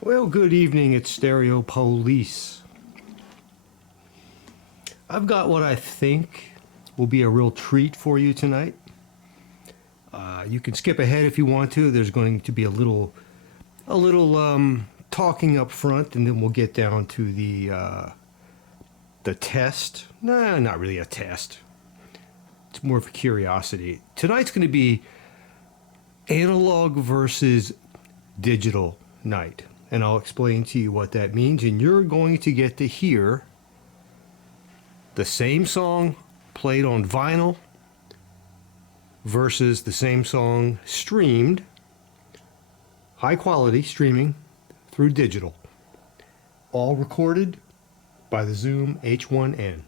Well, good evening, it's Stereo Police. I've got what I think will be a real treat for you tonight. You can skip ahead if you want to. There's going to be a little talking up front, and then we'll get down to the test. Nah, not really a test. It's more of a curiosity. Tonight's going to be analog versus digital night. And I'll explain to you what that means. And you're going to get to hear the same song played on vinyl versus the same song streamed, high quality streaming through digital. All recorded by the Zoom H1N.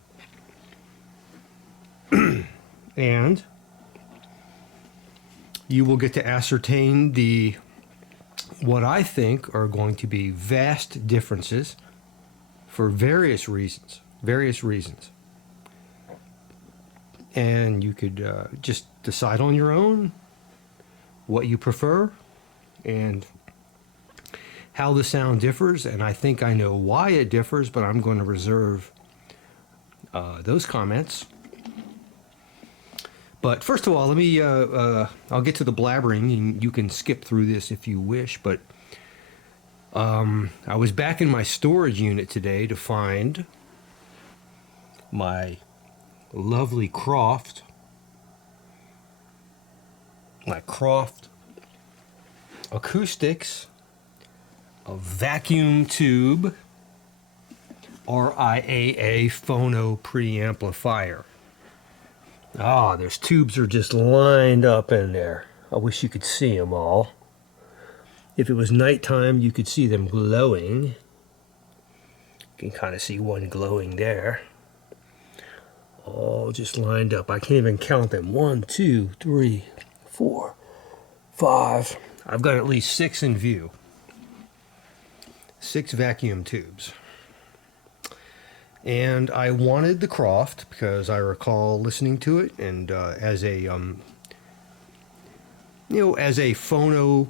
And you will get to ascertain what I think are going to be vast differences for various reasons. And you could just decide on your own what you prefer and how the sound differs. And I think I know why it differs, but I'm going to reserve those comments. But first of all, let me, I'll get to the blabbering, and you can skip through this if you wish, but I was back in my storage unit today to find my lovely Croft Acoustics, a vacuum tube RIAA phono preamplifier. There's tubes are just lined up in there. I wish you could see them all. If it was nighttime, you could see them glowing. You can kind of see one glowing there. All just lined up. I can't even count them. 1, 2, 3, 4, 5. I've got at least 6 in view. 6 vacuum tubes. And I wanted the Croft because I recall listening to it, and as a phono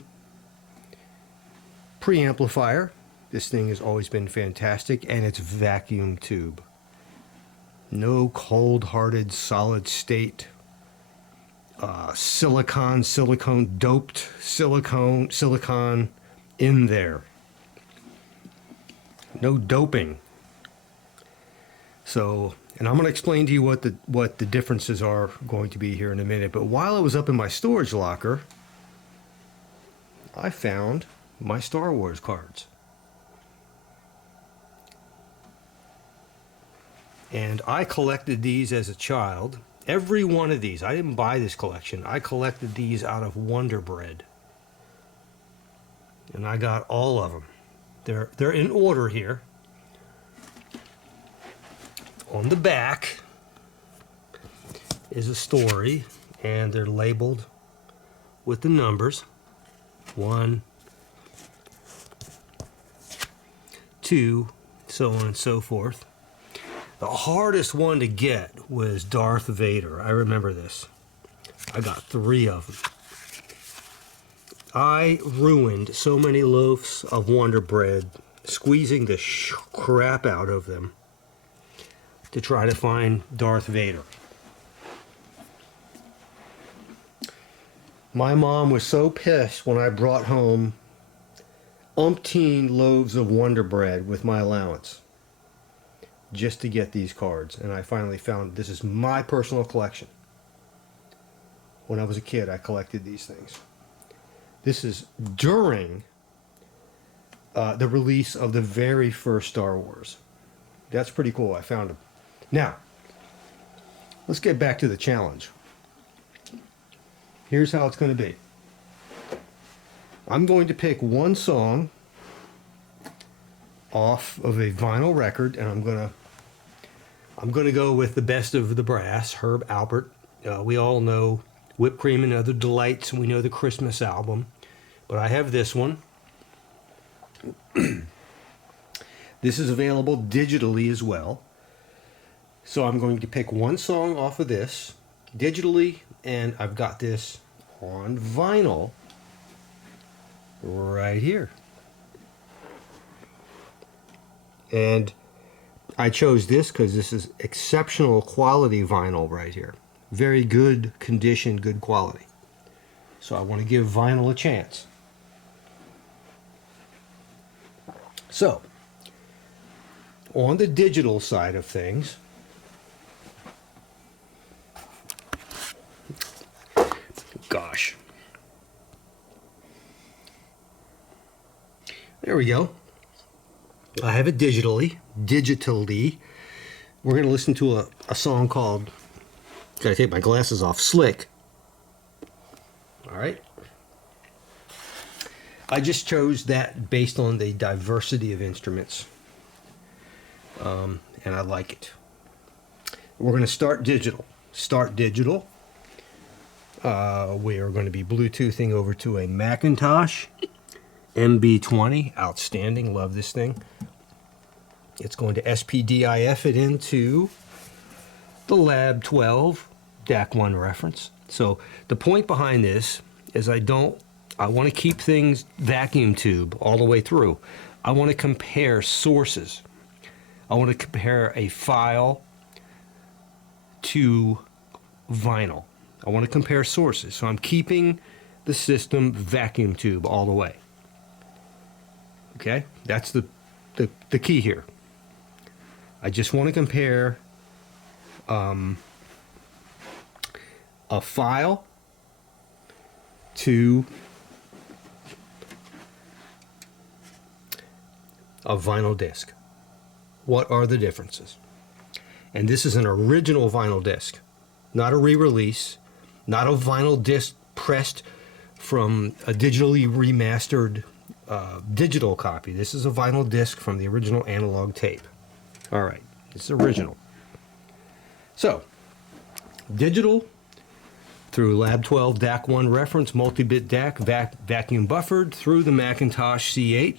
preamplifier, this thing has always been fantastic, and it's vacuum tube. No cold-hearted, solid-state, silicone doped silicon in there. No doping. So, and I'm going to explain to you what the differences are going to be here in a minute. But while I was up in my storage locker, I found my Star Wars cards. And I collected these as a child. Every one of these. I didn't buy this collection. I collected these out of Wonder Bread. And I got all of them. They're in order here. On the back is a story, and they're labeled with the numbers. 1, 2, so on and so forth. The hardest one to get was Darth Vader. I remember this. I got 3 of them. I ruined so many loaves of Wonder Bread, squeezing the crap out of them to try to find Darth Vader. My mom was so pissed when I brought home umpteen loaves of Wonder Bread with my allowance just to get these cards. And I finally found this is my personal collection. When I was a kid, I collected these things. This is during the release of the very first Star Wars. That's pretty cool. I found them. Now, let's get back to the challenge. Here's how it's going to be. I'm going to pick one song off of a vinyl record, and I'm going to go with the best of the brass, Herb Alpert. We all know Whipped Cream and Other Delights, and we know the Christmas album. But I have this one. This is available digitally as well. So I'm going to pick one song off of this digitally, and I've got this on vinyl right here. And I chose this because this is exceptional quality vinyl right here. Very good condition, good quality. So I want to give vinyl a chance. So, on the digital side of things, gosh. There we go. I have it digitally. We're going to listen to a song called, gotta take my glasses off, Slick. All right. I just chose that based on the diversity of instruments. And I like it. We're going to start digital. We are going to be Bluetoothing over to a Macintosh MB20. Outstanding. Love this thing. It's going to SPDIF it into the Lab 12 DAC1 reference. So the point behind this is I want to keep things vacuum tube all the way through. I want to compare sources. I want to compare a file to vinyl. I want to compare sources. So I'm keeping the system vacuum tube all the way. Okay? That's the key here. I just want to compare a file to a vinyl disc. What are the differences? And this is an original vinyl disc, not a re-release, not a vinyl disc pressed from a digitally remastered digital copy. This is a vinyl disc from the original analog tape. All right, this is original. So, digital through Lab 12 DAC1 reference, multi-bit DAC, vacuum buffered through the Macintosh C8,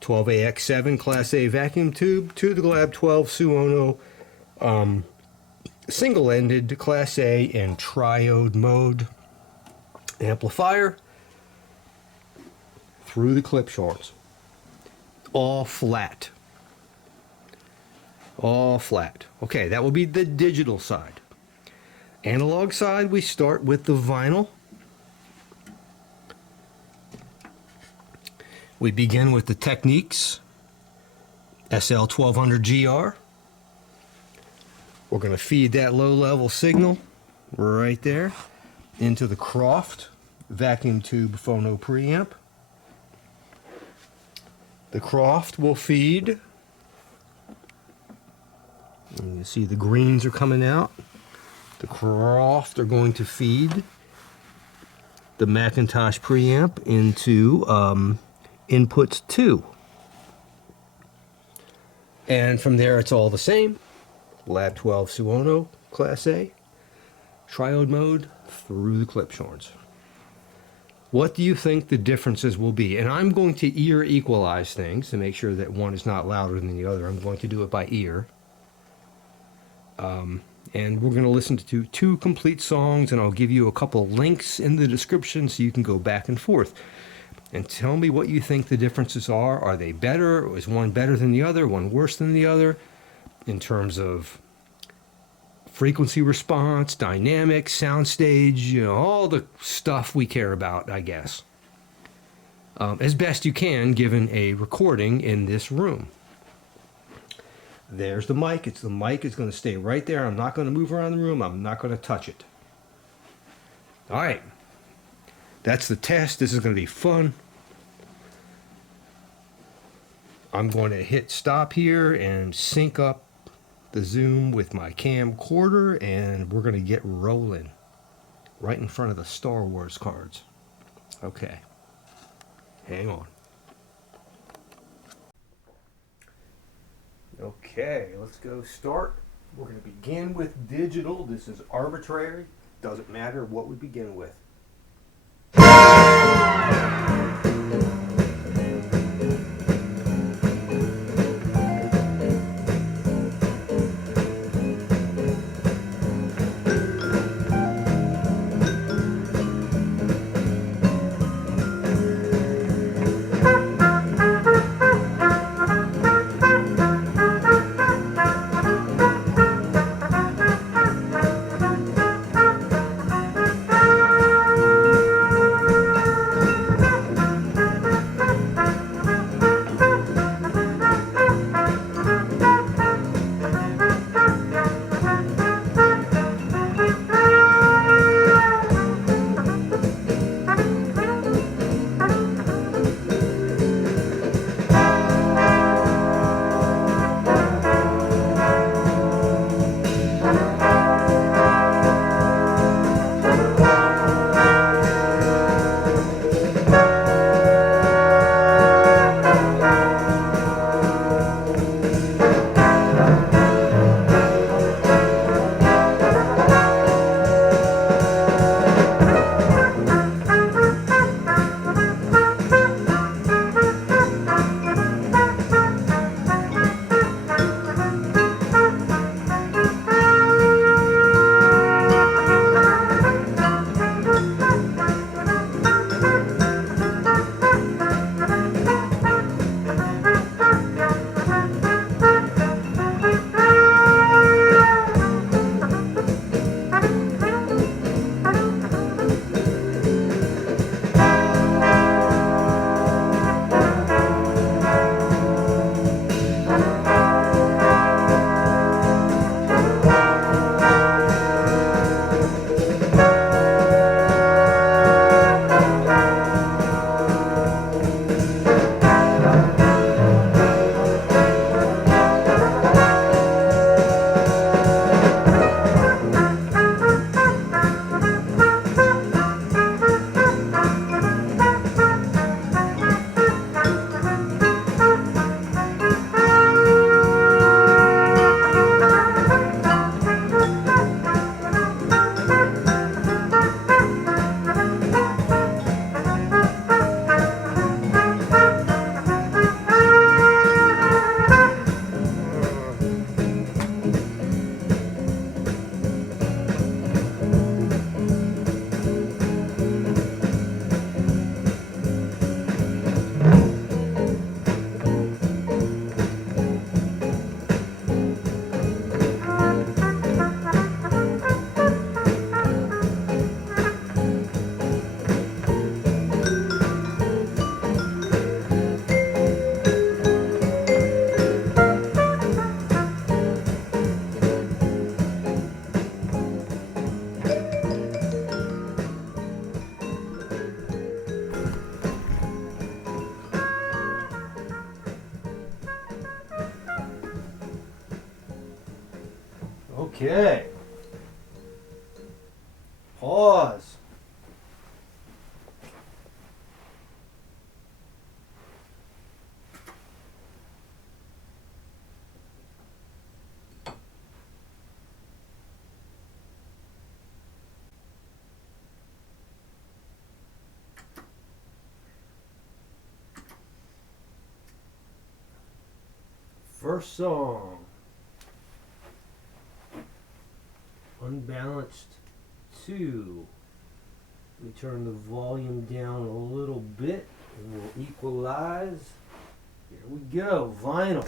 12AX7 Class A vacuum tube to the Lab 12 Suono single-ended Class A and triode mode amplifier through the clip shorts. All flat. All flat. Okay, that will be the digital side. Analog side, we start with the vinyl. We begin with the Technics SL1200GR. We're going to feed that low-level signal right there into the Croft vacuum tube phono preamp. The Croft will feed, and you see the greens are coming out. The Croft are going to feed the Macintosh preamp into inputs 2. And from there it's all the same. Lab 12 Suono Class A, triode mode through the clip shorts. What do you think the differences will be? And I'm going to ear equalize things to make sure that one is not louder than the other. I'm going to do it by ear. And we're going to listen to 2 complete songs, and I'll give you a couple links in the description so you can go back and forth. And tell me what you think the differences are. Are they better? Is one better than the other? One worse than the other? In terms of frequency response, dynamics, soundstage, all the stuff we care about, I guess. As best you can, given a recording in this room. There's the mic. The mic is going to stay right there. I'm not going to move around the room. I'm not going to touch it. All right. That's the test. This is going to be fun. I'm going to hit stop here and sync up the zoom with my camcorder, and we're going to get rolling right in front of the Star Wars cards. Okay. Hang on. Okay, let's go start. We're going to begin with digital. This is arbitrary. Doesn't matter what we begin with. Okay. Pause. First song. Unbalanced 2. We turn the volume down a little bit and we'll equalize. Here we go, vinyl.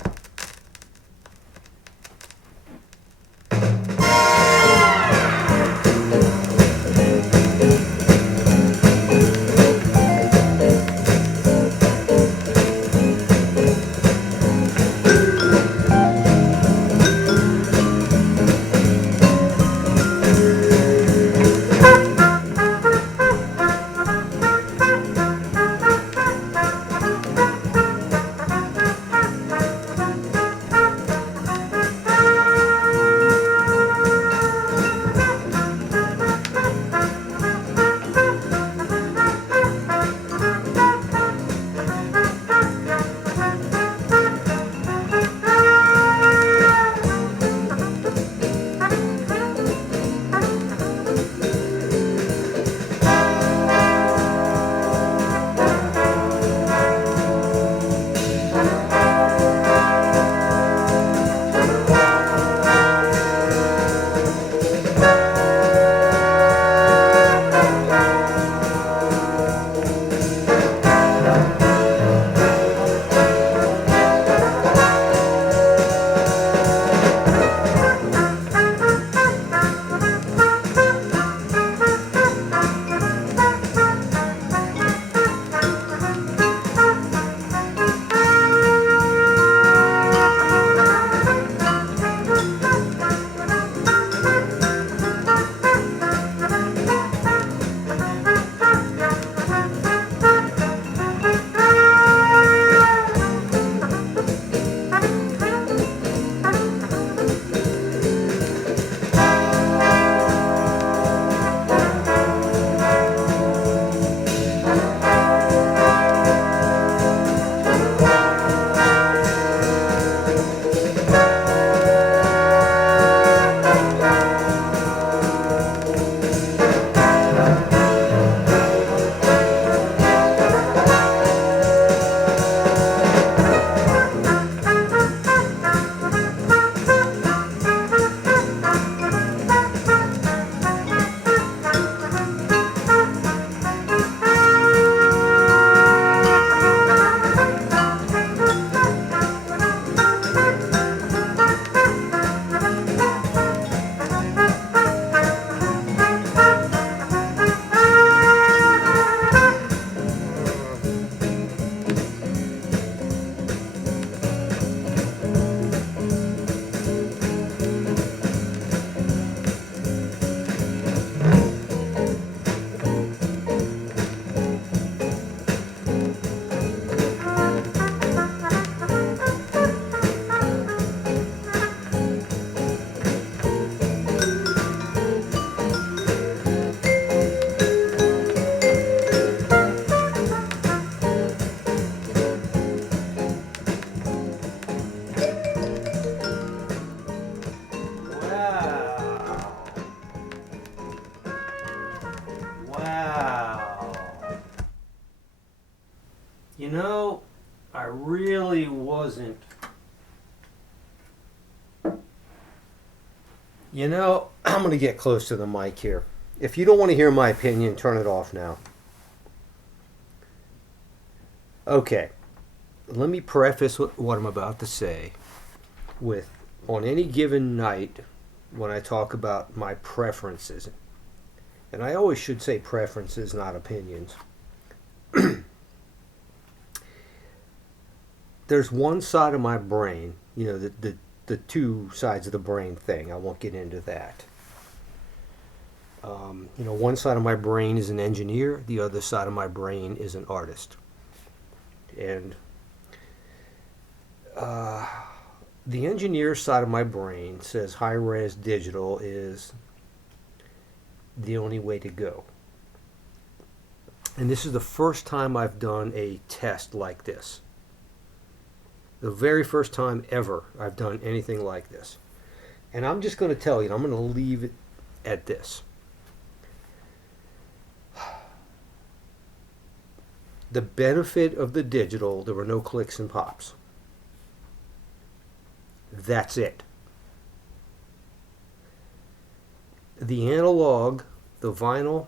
Wow. You know, I really wasn't. You know, I'm going to get close to the mic here. If you don't want to hear my opinion, turn it off now. Okay, let me preface what I'm about to say with on any given night when I talk about my preferences, and I always should say preferences, not opinions. There's one side of my brain, you know, the two sides of the brain thing. I won't get into that. You know, one side of my brain is an engineer, the other side of my brain is an artist. And The engineer side of my brain says high-res digital is the only way to go. And this is the first time I've done a test like this. The very first time ever I've done anything like this. And I'm just going to tell you, I'm going to leave it at this. The benefit of the digital, there were no clicks and pops. That's it. The analog, the vinyl,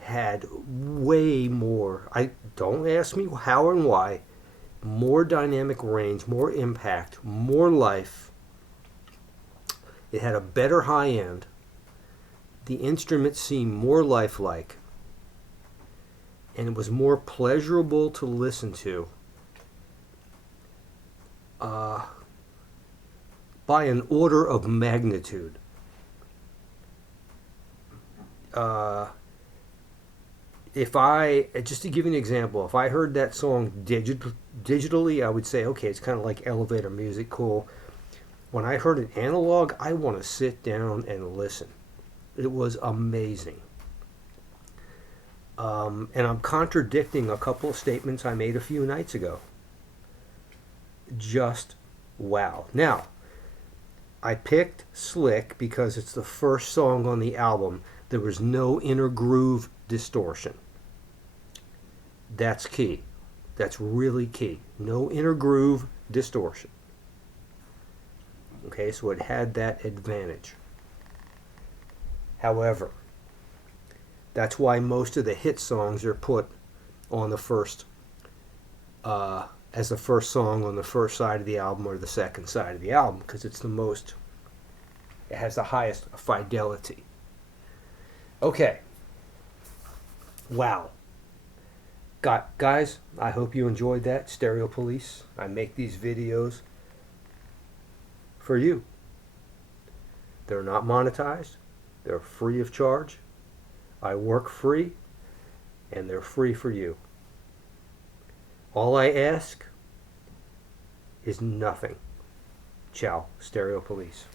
had way more. Don't ask me how and why. More dynamic range, more impact, more life. It had a better high end. The instrument seemed more lifelike. And it was more pleasurable to listen to by an order of magnitude. Just to give you an example, if I heard that song digitally, I would say, okay, it's kind of like elevator music, cool. When I heard it analog, I want to sit down and listen. It was amazing. And I'm contradicting a couple of statements I made a few nights ago. Just wow. Now, I picked Slick because it's the first song on the album. There was no inner groove distortion. That's key. That's really key. No inner groove distortion. Okay, so it had that advantage. However, that's why most of the hit songs are put on the first, as the first song on the first side of the album or the second side of the album, because it has the highest fidelity. Okay. Wow. Guys, I hope you enjoyed that. Stereo Police. I make these videos for you. They're not monetized. They're free of charge. I work free, and they're free for you. All I ask is nothing. Ciao, Stereo Police.